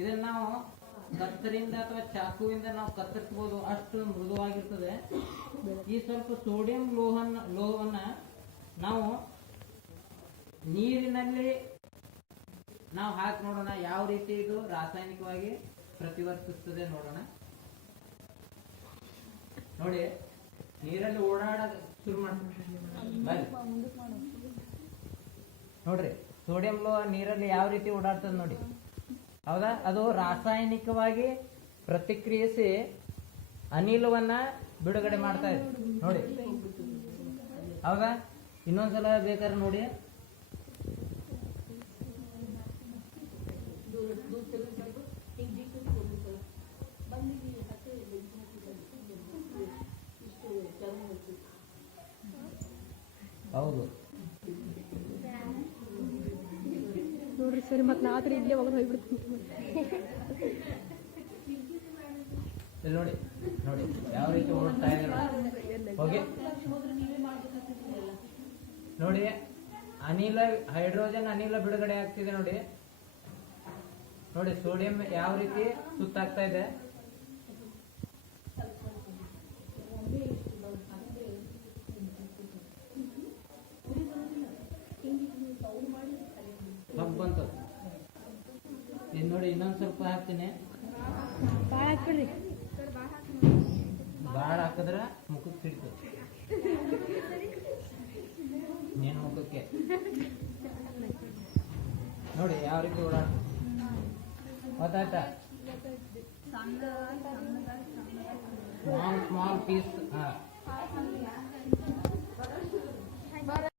ಇದನ್ನ ನಾವು ಕತ್ತರಿಂದ ಅಥವಾ ಚಾಕುವಿಂದ ನಾವು ಕತ್ತರಿಸಬಹುದು ಅಷ್ಟು ಮೃದುವಾಗಿರ್ತದೆ. ಈ ಸ್ವಲ್ಪ ಸೋಡಿಯಂ ಲೋಹನ್, ಲೋಹವನ್ನ ನಾವು ನೀರಿನಲ್ಲಿ ನಾವು ಹಾಕಿ ನೋಡೋಣ, ಯಾವ ರೀತಿ ಇದು ರಾಸಾಯನಿಕವಾಗಿ ಪ್ರತಿವರ್ತಿಸ್ತದೆ ನೋಡೋಣ. ನೋಡಿ, ನೀರಲ್ಲಿ ಓಡಾಡ ಶುರು ಮಾಡಿ. ನೋಡ್ರಿ, ಸೋಡಿಯಂ ಲೋಹ ನೀರಲ್ಲಿ ಯಾವ ರೀತಿ ಓಡಾಡ್ತದೆ ನೋಡಿ. ಹೌದಾ? ಅದು ರಾಸಾಯನಿಕವಾಗಿ ಪ್ರತಿಕ್ರಿಯಿಸಿ ಅನಿಲವನ್ನ ಬಿಡುಗಡೆ ಮಾಡ್ತಾ ಇದೆ. ನೋಡಿ. ಹೌದಾ? ಇನ್ನೊಂದ್ಸಲ ಬೇಕಾದ್ರೆ ನೋಡಿ. ಹೌದು. ಸರಿ, ಮತ್ತೆ ನಾ ಆತರ ಇಲ್ಲೇ ಹೋಗೋದು ಹೋಗ್ಬಿಡ್ತೀನಿ. ನೋಡಿ ನೋಡಿ, ಯಾವ ರೀತಿ ಓಡ್ತಾ ಇದೆ ನೋಡಿ. ಹೋಗಿ. ನೋಡಿ, ಅನಿಲ, ಹೈಡ್ರೋಜನ್ ಅನಿಲ ಬಿಡುಗಡೆ ಆಗ್ತಿದೆ ನೋಡಿ. ನೋಡಿ, ಸೋಡಿಯಂ ಯಾವ ರೀತಿ ಸುತ್ತಾಗ್ತಾ ಇದೆ. ಬಂತು. ಇದು ನೋಡಿ ಇನ್ನೊಂದ್ ಸ್ವಲ್ಪ ಹಾಕ್ತೀನಿ. ಭಾಳ ಹಾಕ್ಬಿಡ್ರಿ ಬಾಳ ಹಾಕಿದ್ರ ಮುಖಕ್ಕೆ ಸಿಡ್ತು ನೀನ್ ಮುಖಕ್ಕೆ. ನೋಡಿ ಯಾವ ರೀತಿ ಓಡಾಡ ಗೊತ್ತಾಯ್ತಾ? ಸ್ಮಾಲ್ ಸ್ಮಾಲ್ ಪೀಸ್ ಹಾ.